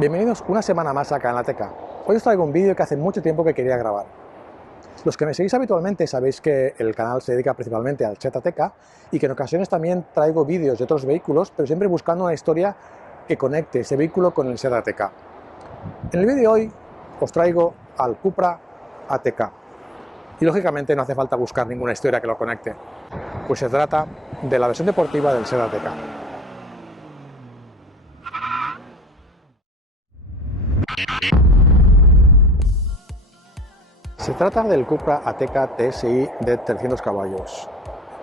Bienvenidos una semana más acá en la Teca. Hoy os traigo un vídeo que hace mucho tiempo que quería grabar. Los que me seguís habitualmente sabéis que el canal se dedica principalmente al Seat Ateca y que en ocasiones también traigo vídeos de otros vehículos, pero siempre buscando una historia que conecte ese vehículo con el Seat Ateca. En el vídeo de hoy os traigo al Cupra Ateca y lógicamente no hace falta buscar ninguna historia que lo conecte, pues se trata de la versión deportiva del Seat Ateca. Se trata del Cupra Ateca TSI de 300 caballos,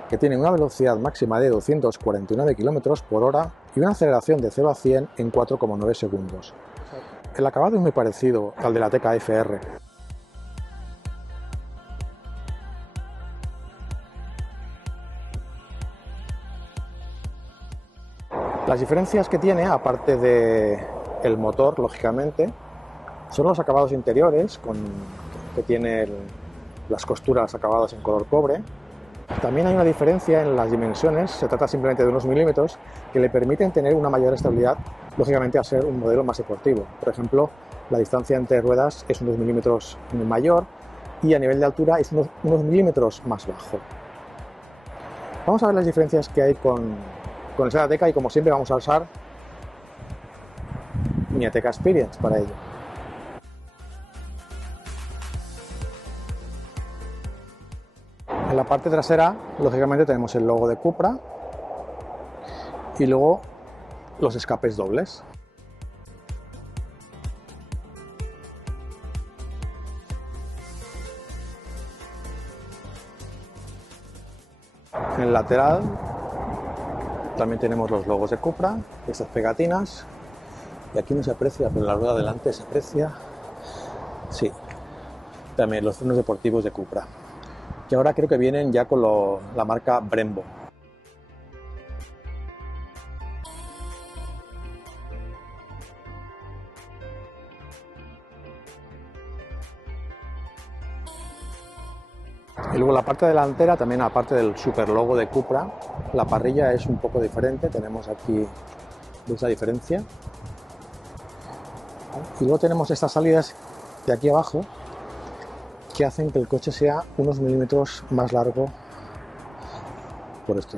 que tiene una velocidad máxima de 249 km por hora y una aceleración de 0 a 100 en 4,9 segundos. El acabado es muy parecido al del Ateca FR. Las diferencias que tiene, aparte del motor, lógicamente, son los acabados interiores, que tiene las costuras acabadas en color cobre. También hay una diferencia en las dimensiones, se trata simplemente de unos milímetros que le permiten tener una mayor estabilidad, lógicamente al ser un modelo más deportivo. Por ejemplo, la distancia entre ruedas es unos milímetros mayor y a nivel de altura es unos milímetros más bajo. Vamos a ver las diferencias que hay con el Seat Ateca y como siempre vamos a usar mi Ateca Experience para ello. En la parte trasera, lógicamente, tenemos el logo de Cupra y luego los escapes dobles. En el lateral también tenemos los logos de Cupra, estas pegatinas, y aquí no se aprecia, pero en la rueda delante se aprecia. Sí, también los frenos deportivos de Cupra, que ahora creo que vienen ya con la marca Brembo. Y luego la parte delantera, también aparte del super logo de Cupra, la parrilla es un poco diferente, tenemos aquí esa diferencia. Y luego tenemos estas salidas de aquí abajo que hacen que el coche sea unos milímetros más largo por esto.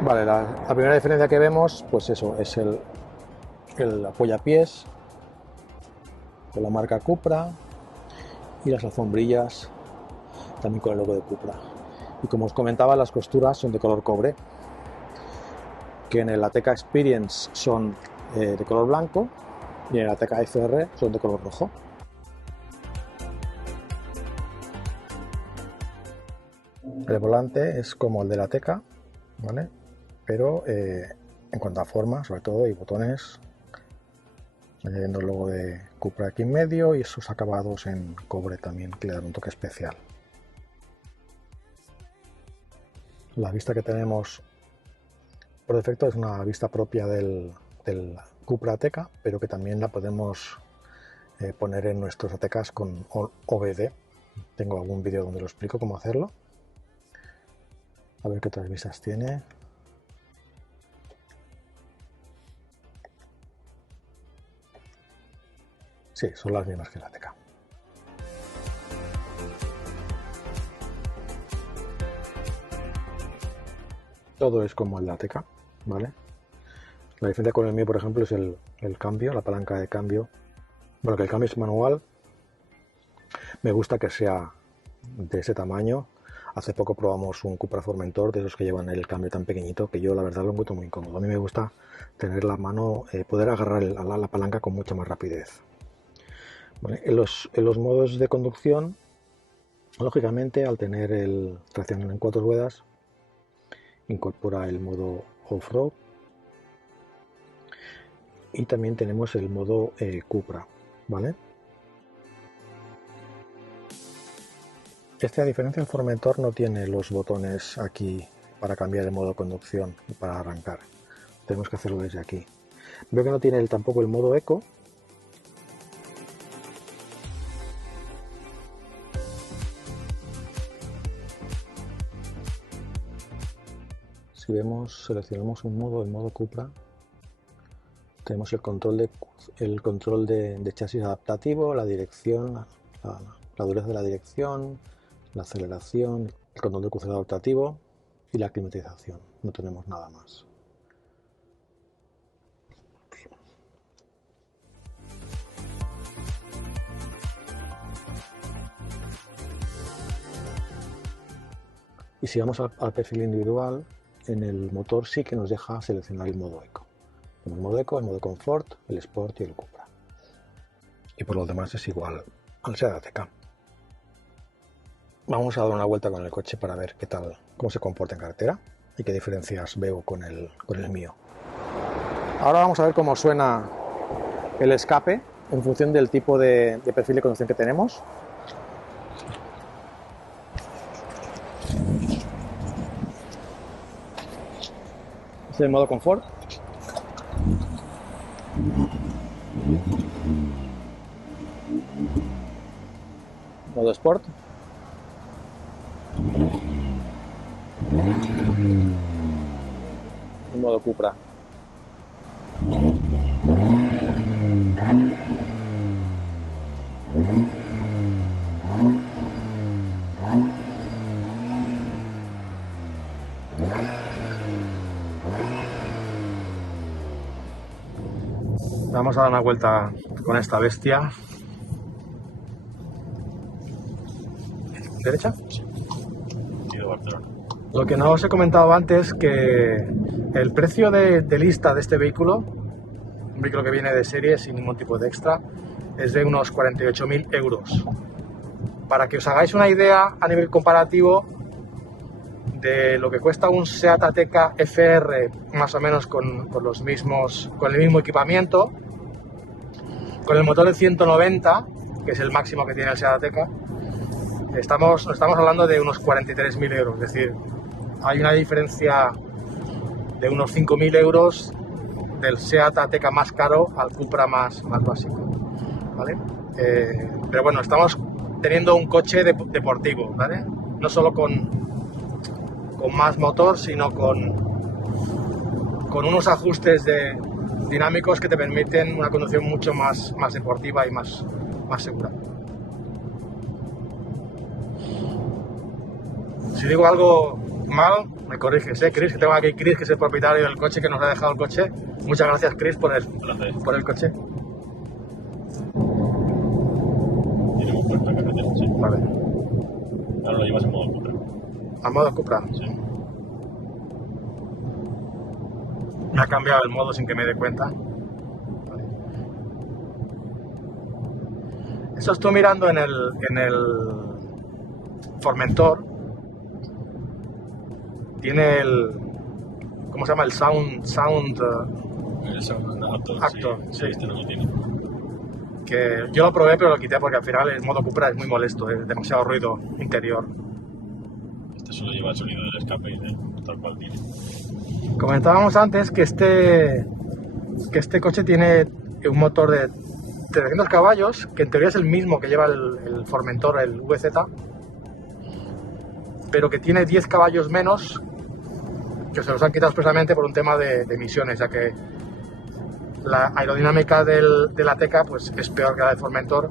Vale, la primera diferencia que vemos, pues eso, es el apoyapiés con la marca Cupra y las alfombrillas también con el logo de Cupra. Y como os comentaba, las costuras son de color cobre, que en el Ateca Experience son de color blanco y en el Ateca FR son de color rojo. El volante es como el del Ateca, ¿vale? Pero en cuanto a forma, sobre todo, y botones, añadiendo el logo de Cupra aquí en medio y esos acabados en cobre también que le dan un toque especial. La vista que tenemos por defecto es una vista propia del Cupra Ateca, pero que también la podemos poner en nuestros Atecas con OBD. Tengo algún vídeo donde lo explico cómo hacerlo. A ver qué otras vistas tiene. Sí, son las mismas que la Ateca. Todo es como el de Ateca, ¿vale? La diferencia con el mío, por ejemplo, es el cambio, la palanca de cambio. Bueno, que el cambio es manual. Me gusta que sea de ese tamaño. Hace poco probamos un Cupra Formentor, de esos que llevan el cambio tan pequeñito, que yo la verdad lo encuentro muy incómodo. A mí me gusta tener la mano, poder agarrar la palanca con mucha más rapidez. Bueno, en los modos de conducción, lógicamente, al tener tracción en 4 ruedas, incorpora el modo off-road y también tenemos el modo Cupra, ¿vale? A diferencia del Formentor, no tiene los botones aquí para cambiar el modo de conducción y para arrancar. tenemos que hacerlo desde aquí. Veo que no tiene tampoco el modo eco. Si vemos, seleccionamos un modo, el modo Cupra, tenemos el control de chasis adaptativo, la dirección, la dureza de la dirección, la aceleración, el control de crucero adaptativo y la climatización. No tenemos nada más. Y si vamos al perfil individual, en el motor sí que nos deja seleccionar el modo eco. El modo eco, el modo confort, el sport y el Cupra. Y por lo demás es igual al Seat Ateca. Vamos a dar una vuelta con el coche para ver qué tal, cómo se comporta en carretera y qué diferencias veo con el mío. Ahora vamos a ver cómo suena el escape en función del tipo de perfil de conducción que tenemos. Este es el modo confort. Modo sport. Y modo Cupra. Vamos a dar una vuelta con esta bestia. ¿Derecha? Sí. Sentido Barcelona. Lo que no os he comentado antes, que el precio de lista de este vehículo, un vehículo que viene de serie sin ningún tipo de extra, es de unos 48.000 euros. Para que os hagáis una idea a nivel comparativo de lo que cuesta un Seat Ateca FR, más o menos con el mismo equipamiento, con el motor de 190, que es el máximo que tiene el Seat Ateca, estamos hablando de unos 43.000 euros, es decir, hay una diferencia de unos 5.000 euros del Seat Ateca más caro al Cupra más básico, ¿vale? Pero bueno, estamos teniendo un coche deportivo, ¿vale? No solo con más motor, sino con unos ajustes dinámicos que te permiten una conducción mucho más deportiva y más segura. Si digo algo mal, me corriges, Chris, que tengo aquí Chris, que es el propietario del coche, que nos ha dejado el coche. Muchas gracias, Chris, por el coche. Tenemos puerta carretera, sí. Vale. Ahora lo llevas en modo Cupra. ¿Al modo Cupra? Sí. Me ha cambiado el modo sin que me dé cuenta. Vale. Eso estoy mirando en el Formentor. Tiene ¿cómo se llama? El Sound Actor, sí. sí. Este no lo tiene. Que yo lo probé pero lo quité porque al final el modo Cupra es muy molesto, es demasiado ruido interior. Este solo lleva el sonido del escape tal cual tiene. Comentábamos antes que este coche tiene un motor de 300 caballos, que en teoría es el mismo que lleva el Formentor, el VZ, pero que tiene 10 caballos menos, que se los han quitado expresamente por un tema de emisiones, ya que la aerodinámica del Ateca pues, es peor que la del Formentor,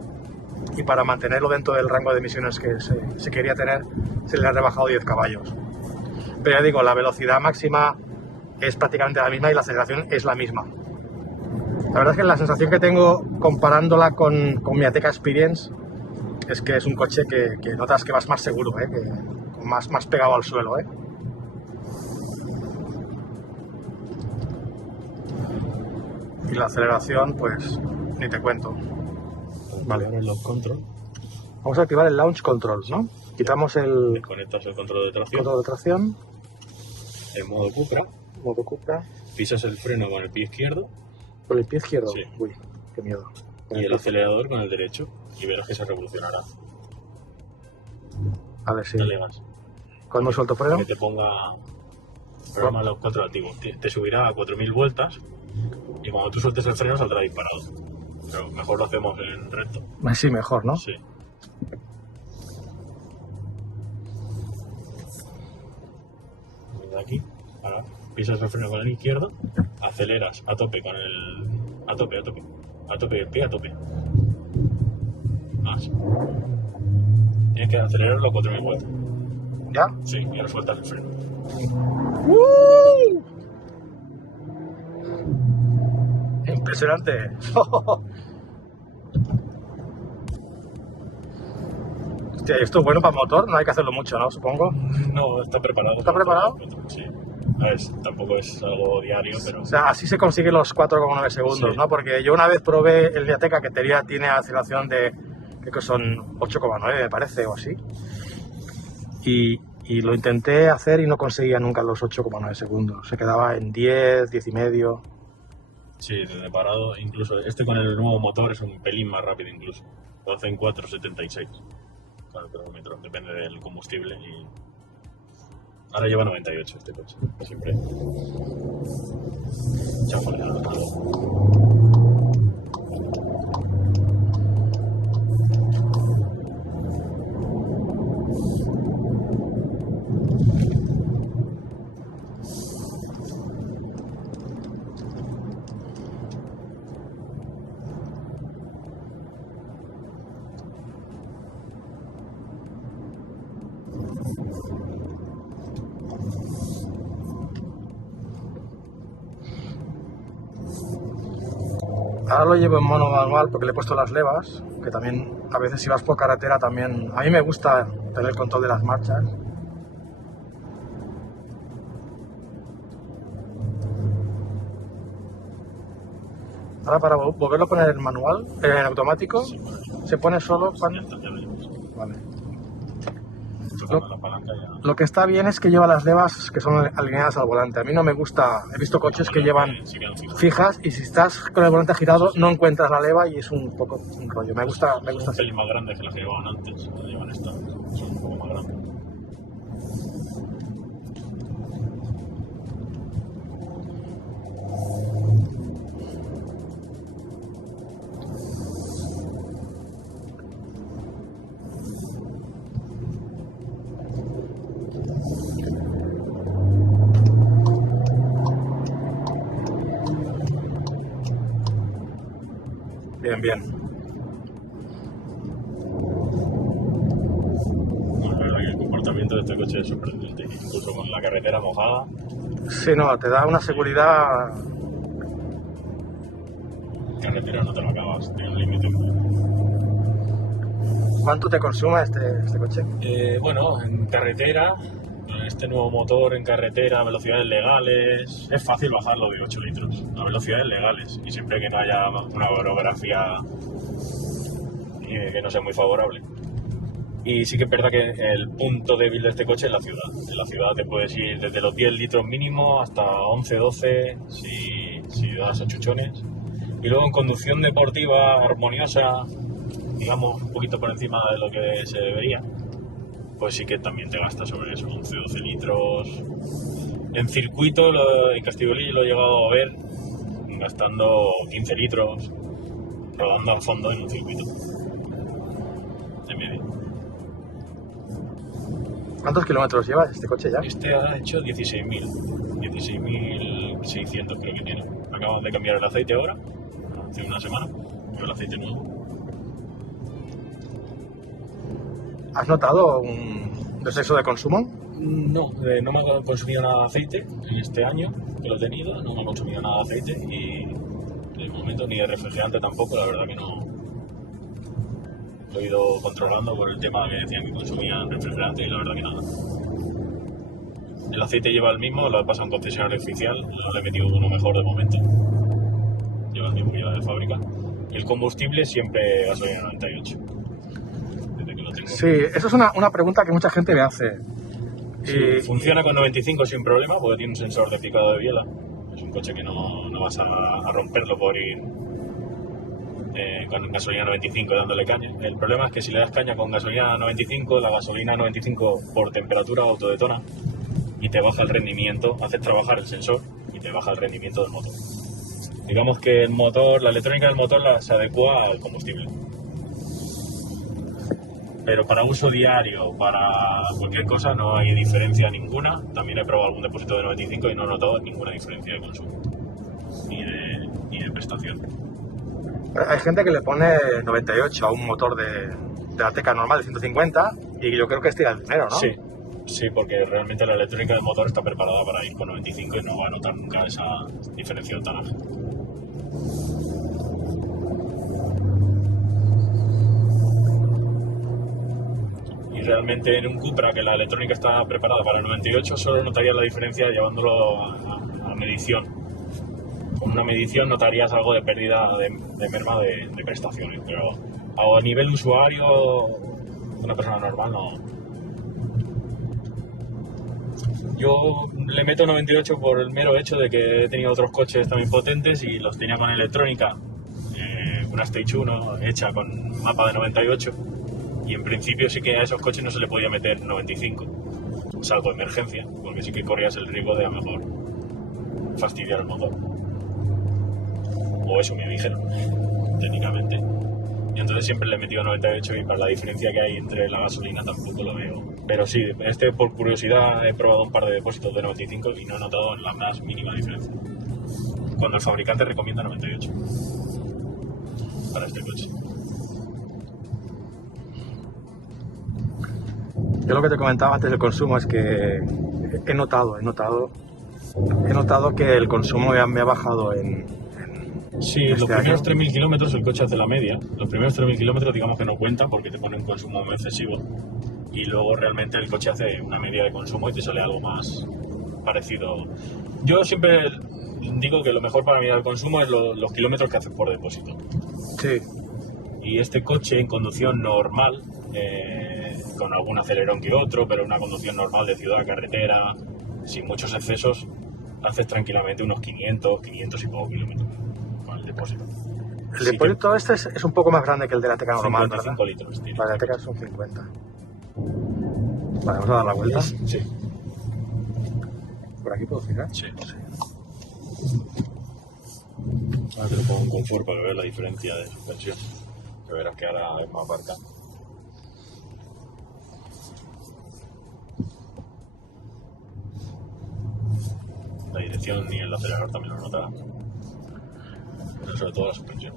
y para mantenerlo dentro del rango de emisiones que se quería tener, se le ha rebajado 10 caballos. Pero ya digo, la velocidad máxima es prácticamente la misma y la aceleración es la misma. La verdad es que la sensación que tengo comparándola con mi Ateca Experience es que es un coche que notas que vas más seguro, que más pegado al suelo. Y la aceleración, pues ni te cuento. Vale. Ahora el Launch Control. Vamos a activar el Launch Control, ¿no? Quitamos el Desconectas el control de tracción. control de tracción. En modo Cupra. Modo Cupra. Pisas el freno con el pie izquierdo. Por el pie izquierdo. Sí. Uy, qué miedo. Y el acelerador con el derecho. Y verás que se revolucionará. A ver si. Dale más. Cuando suelto freno. Que te ponga Programa los 4 activos. Te subirá a 4000 vueltas y cuando tú sueltes el freno saldrá disparado. Pero mejor lo hacemos en recto. Sí, mejor, ¿no? Sí. Desde aquí, ahora pisas el freno con el izquierdo, aceleras a tope con el... A tope, pie a tope. Más. Tienes que acelerarlo a 4000 vueltas. ¿Ya? Sí, y ahora sueltas el freno. Impresionante. Hostia, esto es bueno para motor, no hay que hacerlo mucho, ¿no? Supongo. No, está preparado. ¿Está preparado? Sí. A ver, tampoco es algo diario, pero... O sea, así se consiguen los 4,9 segundos, Sí. ¿no? Porque yo una vez probé el Diateca que tiene aceleración de, creo que son 8,9 me parece, o así. Y lo intenté hacer y no conseguía nunca los 8,9 segundos. Se quedaba en 10, 10 y medio. Sí, desde parado, incluso este con el nuevo motor es un pelín más rápido incluso. Lo hace en 4,76 con el cronómetro, depende del combustible y... Ahora lleva 98 este coche, siempre. Chafaleado. Ahora lo llevo en mono manual porque le he puesto las levas, que también a veces si vas por carretera también... A mí me gusta tener control de las marchas. Ahora para volverlo a poner en manual, en automático, Sí, bueno, se pone solo ya cuando... está, ya lo llevas. Vale. Tocando la palanca ya... Lo que está bien es que lleva las levas que son alineadas al volante. A mí no me gusta, he visto coches que llevan Se quedan fijos. fijas y si estás con el volante girado no encuentras la leva y es un poco un rollo. Me gusta Son un así. pelín más grandes que las que llevaban antes, las llevan estas, son un poco más grandes. Bien, bien. La verdad que el comportamiento de este coche es sorprendente, incluso con la carretera mojada. Sí, no, te da una seguridad. Carretera no te lo acabas, tiene un límite. ¿Cuánto te consume este coche? Bueno, en carretera, con este nuevo motor en carretera, velocidades legales, es fácil bajarlo de 8 litros a velocidades legales y siempre que no haya una orografía que no sea muy favorable. Y sí que es verdad que el punto débil de este coche es la ciudad. En la ciudad te puedes ir desde los 10 litros mínimo hasta 11, 12 si das a chuchones. Y luego en conducción deportiva armoniosa, digamos un poquito por encima de lo que se debería, pues sí que también te gastas sobre eso, 11, 12 litros. En circuito, en Castiglione lo he llegado a ver gastando 15 litros, rodando al fondo en un circuito de media. ¿Cuántos kilómetros lleva este coche ya? Este ha hecho 16.600 creo que tiene. Acabamos de cambiar el aceite ahora, hace una semana, con el aceite nuevo. ¿Has notado un descenso de consumo? No, no me ha consumido nada de aceite en este año que lo he tenido, no me ha consumido nada de aceite y de momento ni de refrigerante tampoco, la verdad que no. Lo he ido controlando por el tema que decían que consumían refrigerante y la verdad que nada. El aceite lleva el mismo, lo he pasado a un concesionario oficial, no le he metido uno mejor de momento. Lleva el mismo que lleva de fábrica. Y el combustible siempre gasolina 98. Desde que lo tengo. Sí, eso es una pregunta que mucha gente me hace. Sí, funciona con 95 sin problema porque tiene un sensor de picado de biela. Es un coche que no vas a romperlo por ir con gasolina 95 dándole caña. El problema es que si le das caña con gasolina 95, la gasolina 95 por temperatura autodetona y te baja el rendimiento, haces trabajar el sensor y te baja el rendimiento del motor. Digamos que el motor, la electrónica del motor se adecua al combustible. Pero para uso diario, para cualquier cosa, no hay diferencia ninguna. También he probado algún depósito de 95 y no he notado ninguna diferencia de consumo ni de prestación. Hay gente que le pone 98 a un motor de Ateca normal de 150 y yo creo que estira el dinero, ¿no? Sí, porque realmente la electrónica del motor está preparada para ir con 95 y no va a notar nunca esa diferencia de octanaje. Y realmente en un Cupra que la electrónica está preparada para 98 solo notarías la diferencia llevándolo a medición. Con una medición notarías algo de pérdida de merma de prestaciones, pero a nivel usuario, una persona normal no. Yo le meto 98 por el mero hecho de que he tenido otros coches también potentes y los tenía con electrónica, una Stage 1 hecha con mapa de 98, y en principio sí que a esos coches no se le podía meter 95, salvo emergencia, porque sí que corrías el riesgo de a lo mejor fastidiar el motor. O eso me dijeron, técnicamente. Y entonces siempre le he metido 98 y para la diferencia que hay entre la gasolina tampoco lo veo. Pero sí, por curiosidad he probado un par de depósitos de 95 y no he notado la más mínima diferencia. Cuando el fabricante recomienda 98 para este coche. Yo lo que te comentaba antes del consumo es que he notado que el consumo me ha bajado Sí, los primeros 3.000 kilómetros el coche hace la media. Los primeros 3.000 kilómetros digamos que no cuentan porque te pone un consumo muy excesivo. Y luego realmente el coche hace una media de consumo y te sale algo más parecido. Yo siempre digo que lo mejor para medir el consumo es los kilómetros que haces por depósito. Sí. Y este coche en conducción normal, con algún acelerón que otro, pero una conducción normal de ciudad, carretera, sin muchos excesos, haces tranquilamente unos 500 y poco kilómetros con el depósito. El depósito este es un poco más grande que el de la Ateca normal, 55 ¿verdad? litros tiene. Vale, la Ateca son 50. Vale, vamos a dar la vuelta. Sí. ¿Por aquí puedo fijar? Sí. Ahora te lo pongo en confort para ver la diferencia de suspensión. Que verás que ahora es más barca. La dirección y el acelerador también lo notará. Pero sobre todo la suspensión.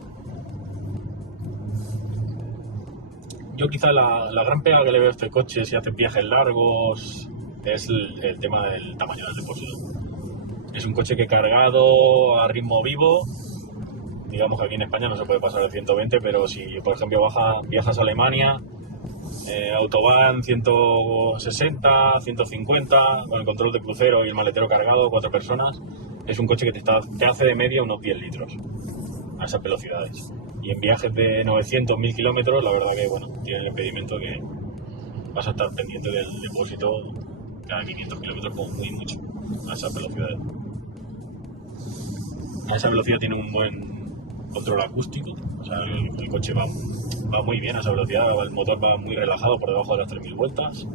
Yo quizá la gran pega que le veo a este coche si hace viajes largos es el tema del tamaño del depósito. Es un coche que cargado a ritmo vivo, digamos que aquí en España no se puede pasar de 120, pero si por ejemplo viajas a Alemania, autobahn 160, 150, con el control de crucero y el maletero cargado, 4 personas, es un coche que te hace de media unos 10 litros a esas velocidades. Y en viajes de 900, 1000 kilómetros, la verdad que bueno, tiene el impedimento que vas a estar pendiente del depósito cada 500 kilómetros como muy mucho a esas velocidades. A esa velocidad tiene un buen control acústico, o sea, el coche va muy bien a esa velocidad, el motor va muy relajado por debajo de las 3000 vueltas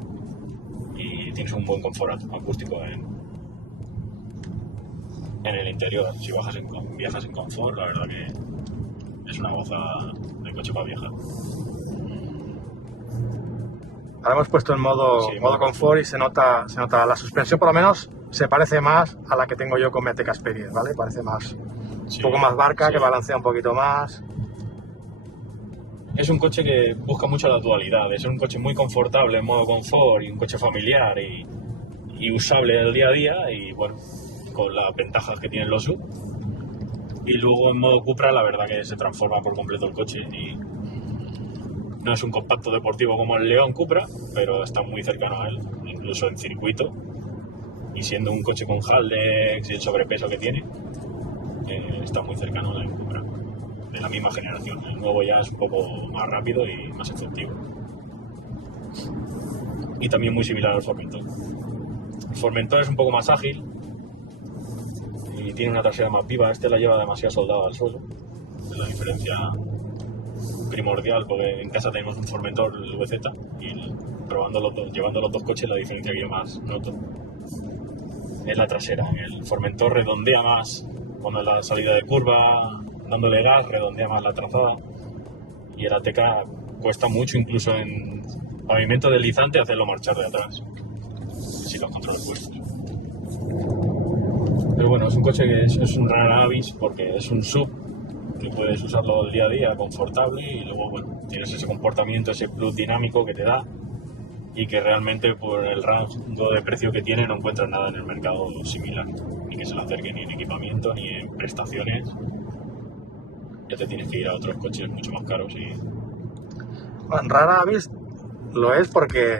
y tienes un buen confort acústico en el interior. Si viajas en confort, la verdad que es una gozada de coche para viajar. Ahora hemos puesto en modo confort y se nota la suspensión, por lo menos se parece más a la que tengo yo con mi Ateca Experience, ¿vale? Parece más, un poco más barca, que balancea un poquito más. Es un coche que busca mucho la dualidad, es un coche muy confortable en modo confort y un coche familiar y usable el día a día y bueno, con las ventajas que tienen los SUV. Y luego en modo Cupra la verdad que se transforma por completo el coche y no es un compacto deportivo como el León Cupra, pero está muy cercano a él, incluso en circuito, y siendo un coche con Haldex y el sobrepeso que tiene, está muy cercano al León Cupra, de la misma generación. El nuevo ya es un poco más rápido y más efectivo. Y también muy similar al Formentor. El Formentor es un poco más ágil y tiene una trasera más viva. Este la lleva demasiado soldada al suelo. Es la diferencia primordial, porque en casa tenemos un Formentor VZ y llevando los dos coches la diferencia que yo más noto es la trasera. El Formentor redondea más cuando la salida de curva, dándole gas, redondea más la trazada. Y el Ateca cuesta mucho, incluso en pavimento deslizante, hacerlo marchar de atrás, sin los controles puestos. Pero bueno, es un coche que es un rara avis porque es un sub que puedes usarlo el día a día confortable y luego bueno, tienes ese comportamiento, ese plus dinámico que te da y que realmente por el rango de precio que tiene no encuentras nada en el mercado similar, ni que se le acerque ni en equipamiento ni en prestaciones. Ya te tienes que ir a otros coches mucho más caros y... Bueno, rara avis lo es porque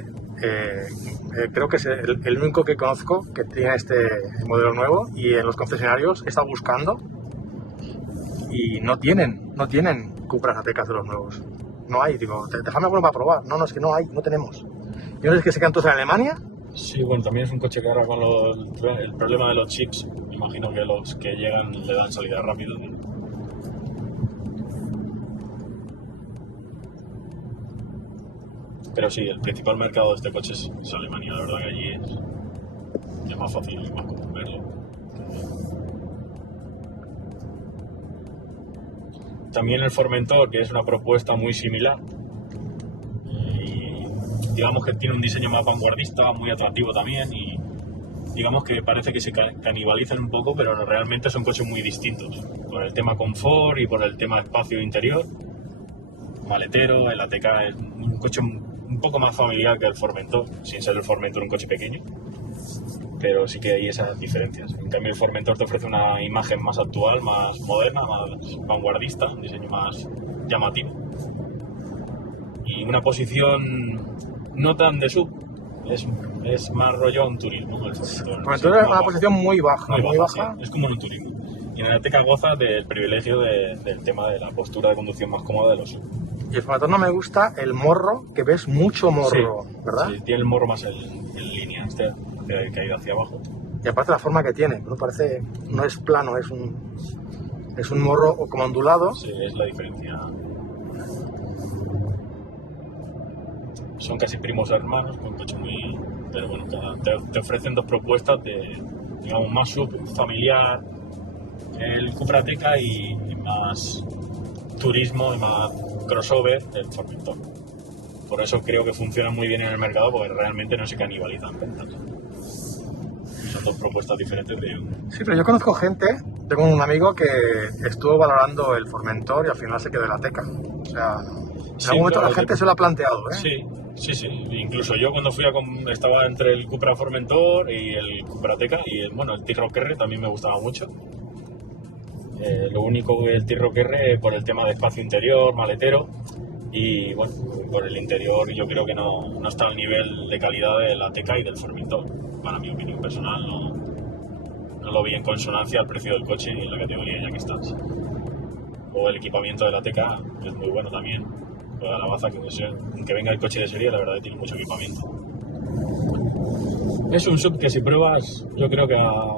creo que es el único que conozco que tiene este modelo nuevo y en los concesionarios he estado buscando y no tienen Cupras Atecas de los nuevos. No hay, digo, déjame alguno para probar. No, es que no hay, no tenemos. Yo no sé, es que se quedan todos en Alemania. Sí, bueno, también es un coche que ahora con el problema de los chips, me imagino que los que llegan le dan salida rápido. Pero sí, el principal mercado de este coche es Alemania, la verdad que allí es más fácil y más común verlo. También el Formentor, que es una propuesta muy similar, y digamos que tiene un diseño más vanguardista, muy atractivo también, y digamos que parece que se canibalizan un poco, pero realmente son coches muy distintos, por el tema confort y por el tema espacio interior, maletero. El Ateca es un coche un poco más familiar que el Formentor, sin ser el Formentor un coche pequeño, pero sí que hay esas diferencias. En cambio el Formentor te ofrece una imagen más actual, más moderna, más vanguardista, un diseño más llamativo y una posición no tan de sub, es más rollo un turismo. El Formentor es una posición muy baja. Sí, es como un turismo. Y en el Ateca goza del privilegio del tema de la postura de conducción más cómoda de los sub. Y el Formentor no me gusta el morro, que ves mucho morro, sí, ¿verdad? Sí, tiene el morro más en línea, que ha ido hacia abajo. Y aparte la forma que tiene, no parece, no es plano, es un morro como ondulado. Sí, es la diferencia. Son casi primos hermanos, con un coche muy... Pero bueno, te ofrecen dos propuestas de, digamos, más subfamiliar el Cupra Ateca y más turismo y más crossover el Formentor. Por eso creo que funciona muy bien en el mercado, porque realmente no se canibalizan ventas. Son dos propuestas diferentes de... Sí, pero yo conozco gente, tengo un amigo que estuvo valorando el Formentor y al final se quedó en la Ateca. O sea, en algún momento la gente se lo ha planteado, ¿eh? Sí. Incluso yo cuando estaba entre el Cupra Formentor y el Cupra Ateca y el T-Roc R también me gustaba mucho. Lo único que el T-Roc R por el tema de espacio interior, maletero, y bueno, por el interior yo creo que no está al nivel de calidad del Ateca y del Formentor. Para mi opinión personal no lo vi en consonancia al precio del coche y en la categoría ya que estás. O el equipamiento del Ateca es muy bueno también. Juega la baza que venga el coche de serie, la verdad que tiene mucho equipamiento. Es un sub que si pruebas, yo creo que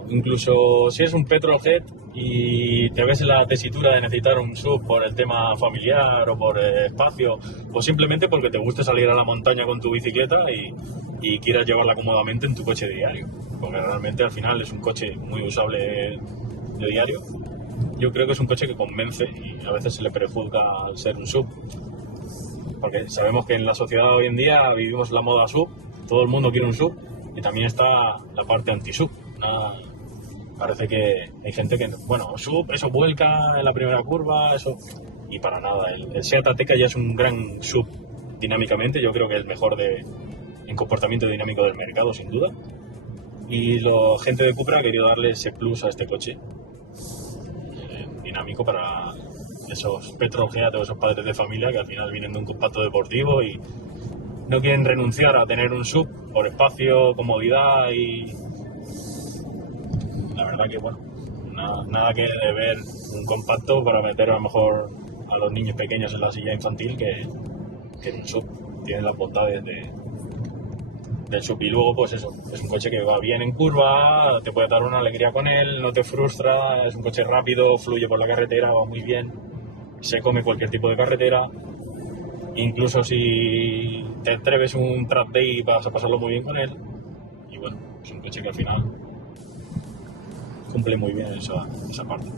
incluso si es un petrolhead y te ves en la tesitura de necesitar un sub por el tema familiar o por espacio, o simplemente porque te guste salir a la montaña con tu bicicleta y quieras llevarla cómodamente en tu coche diario, porque realmente al final es un coche muy usable de diario. Yo creo que es un coche que convence y a veces se le prejuzga al ser un sub, porque sabemos que en la sociedad hoy en día vivimos la moda sub, todo el mundo quiere un sub. Y también está la parte anti-sub. Parece que hay gente que, sub, eso vuelca en la primera curva, eso... Y para nada, el Seat Ateca ya es un gran sub dinámicamente, yo creo que es el mejor en comportamiento dinámico del mercado, sin duda. Y la gente de Cupra ha querido darle ese plus a este coche dinámico para esos petrolheads o esos padres de familia que al final vienen de un compacto deportivo y no quieren renunciar a tener un sub por espacio, comodidad y... La verdad que, nada que ver un compacto para meter a lo mejor a los niños pequeños en la silla infantil que en un sub. Tiene las bondades del sub y luego, pues eso, es un coche que va bien en curva, te puede dar una alegría con él, no te frustra, es un coche rápido, fluye por la carretera, va muy bien, se come cualquier tipo de carretera. Incluso si te atreves un track day vas a pasarlo muy bien con él. Y bueno, es un coche que al final cumple muy bien esa parte.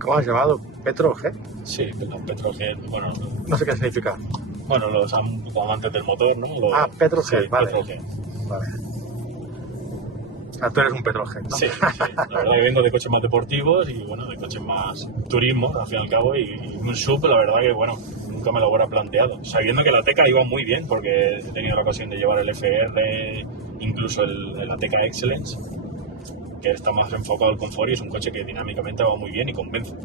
¿Cómo has llamado? ¿Petrol-G? Sí, los Petrol-G, bueno, No sé qué significa. los amantes del motor, ¿no? Petrol-G, sí, vale. Petrol-G. Vale. Tú eres un Petrol-G, ¿no? Sí, la verdad que vengo de coches más deportivos y bueno, de coches más turismo, al fin y al cabo, y un SUV, la verdad que bueno, nunca me lo hubiera planteado. Sabiendo que la Ateca iba muy bien, porque he tenido la ocasión de llevar el FR, incluso el Ateca Excellence, que está más enfocado al confort y es un coche que dinámicamente va muy bien y convence.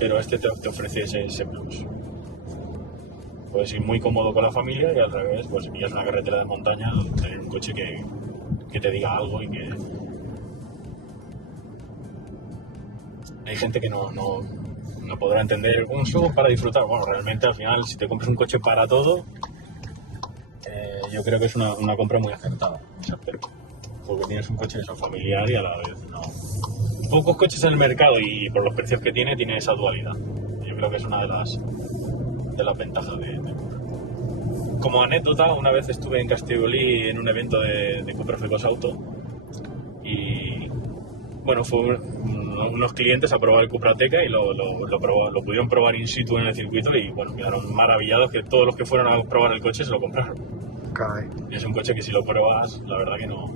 Pero este te ofrece ese plus. Puedes ir muy cómodo con la familia y al revés, pues si pillas una carretera de montaña, tener un coche que te diga algo y que... Hay gente que no podrá entender un SUV para disfrutar. Bueno, realmente al final, si te compras un coche para todo, yo creo que es una compra muy acertada en ese aspecto. Porque tienes un coche familiar y a la vez no. Pocos coches en el mercado y por los precios que tiene esa dualidad. Yo creo que es una de las ventajas de Como anécdota, una vez estuve en Castellolí en un evento de Cupra Fecos Auto y bueno, fue unos clientes a probar el Cupra Ateca y lo pudieron probar in situ en el circuito y bueno, quedaron maravillados que todos los que fueron a probar el coche se lo compraron. Caray. Y es un coche que si lo pruebas, la verdad que no...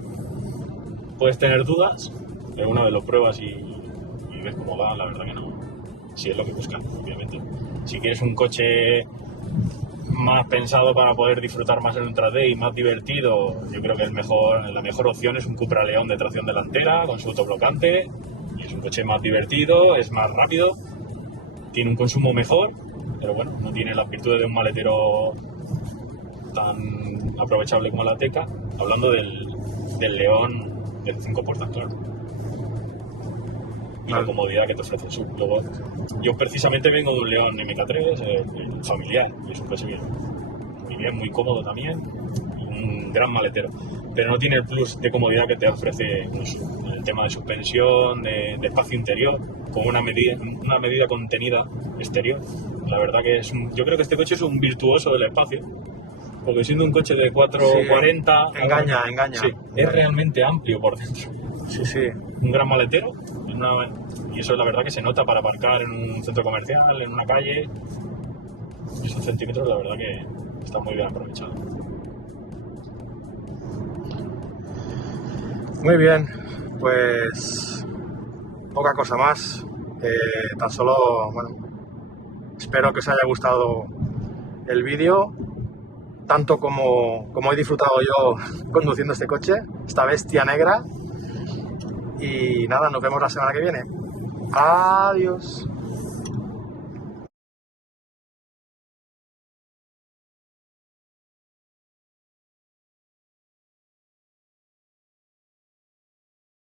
Puedes tener dudas, pero una vez lo pruebas y ves cómo va, la verdad que no. Si es lo que buscan, obviamente. Si quieres un coche más pensado para poder disfrutar más en un track day, más divertido, yo creo que la mejor opción es un Cupra León de tracción delantera con su autoblocante. Y es un coche más divertido, es más rápido, tiene un consumo mejor, pero bueno, no tiene las virtudes de un maletero tan aprovechable como la Ateca. Hablando del León de 5 puertas, claro. Y la comodidad que te ofrece el SUV. Luego, yo precisamente vengo de un León MK3, el familiar, y es un coche muy bien, muy cómodo también, un gran maletero. Pero no tiene el plus de comodidad que te ofrece un SUV. En el tema de suspensión, de espacio interior, con una medida contenida exterior. La verdad que yo creo que este coche es un virtuoso del espacio. Porque siendo un coche de 440... Sí, engaña. Sí, es realmente amplio por dentro. Sí. Un gran maletero. Y eso la verdad que se nota para aparcar en un centro comercial, en una calle. Y esos centímetros la verdad que están muy bien aprovechados. Muy bien, pues poca cosa más. Tan solo, bueno, espero que os haya gustado el vídeo. Tanto como he disfrutado yo conduciendo este coche, esta bestia negra. Y nada, nos vemos la semana que viene. Adiós.